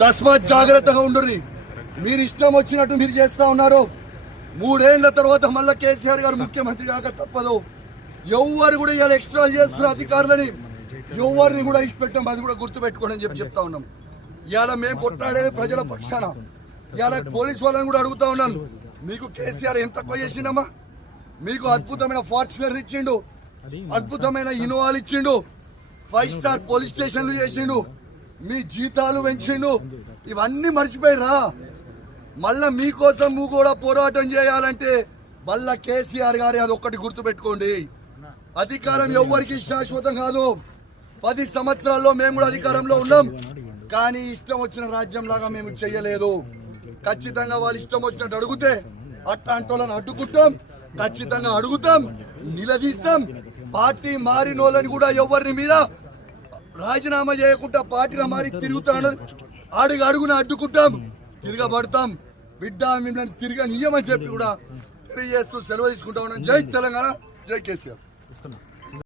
తస్మాత్ జాగ్రత్తగా ఉండుర్రి. మీరు ఇష్టం వచ్చినట్టు మీరు చేస్తా ఉన్నారు. 3 ఏళ్ల తర్వాత మళ్ళా కేసీఆర్ గారు ముఖ్యమంత్రి కాక తప్పదు. ఎవరు కూడా ఇలా ఎక్స్ట్రా చేస్తున్న అధికారులని ఎవరిని కూడా ఇష్టపెట్టాం. అది కూడా గుర్తుపెట్టుకోండి అని చెప్తా ఉన్నాం. ఇవాళ మేము కొట్లాడేది ప్రజల పక్షాన. ఇవాళ పోలీసు వాళ్ళని కూడా అడుగుతా ఉన్నాను, మీకు కేసీఆర్ ఏం తక్కువ చేసిండమ్మా? మీకు అద్భుతమైన ఫార్చునర్ ఇచ్చిండు, అద్భుతమైన ఇన్నోవాలు ఇచ్చిండు, 5 స్టార్ పోలీస్ స్టేషన్లు చేసిండు, మీ జీతాలు పెంచిండు. ఇవన్నీ మర్చిపోయిరా? మళ్ళా మీకోసం నువ్వు కూడా పోరాటం చేయాలంటే మళ్ళా కేసీఆర్ గారి అది ఒక్కటి గుర్తుపెట్టుకోండి. అధికారం ఎవరికి శాశ్వతం కాదు. 10 సంవత్సరాల్లో మేము కూడా అధికారంలో ఉన్నాం, కానీ ఇష్టం వచ్చిన రాజ్యం లాగా మేము చెయ్యలేదు. ఖచ్చితంగా వాళ్ళు ఇష్టం వచ్చినట్టు అడిగితే అట్లాంటి వాళ్ళని అడ్డుకుంటాం, ఖచ్చితంగా అడుగుతాం, నిలదీస్తాం. పార్టీ మారినోళ్ళని కూడా ఎవరిని మీద రాజీనామా చేయకుండా పార్టీగా మారి తిరుగుతాను అడుగున అడ్డుకుంటాం, తిరగబడతాం. బిడ్డ మిమ్మల్ని తిరగనియమని చెప్పి కూడా తెలియజేస్తూ సెలవు తీసుకుంటా ఉన్నాం. జై తెలంగాణ, జై కేసీఆర్.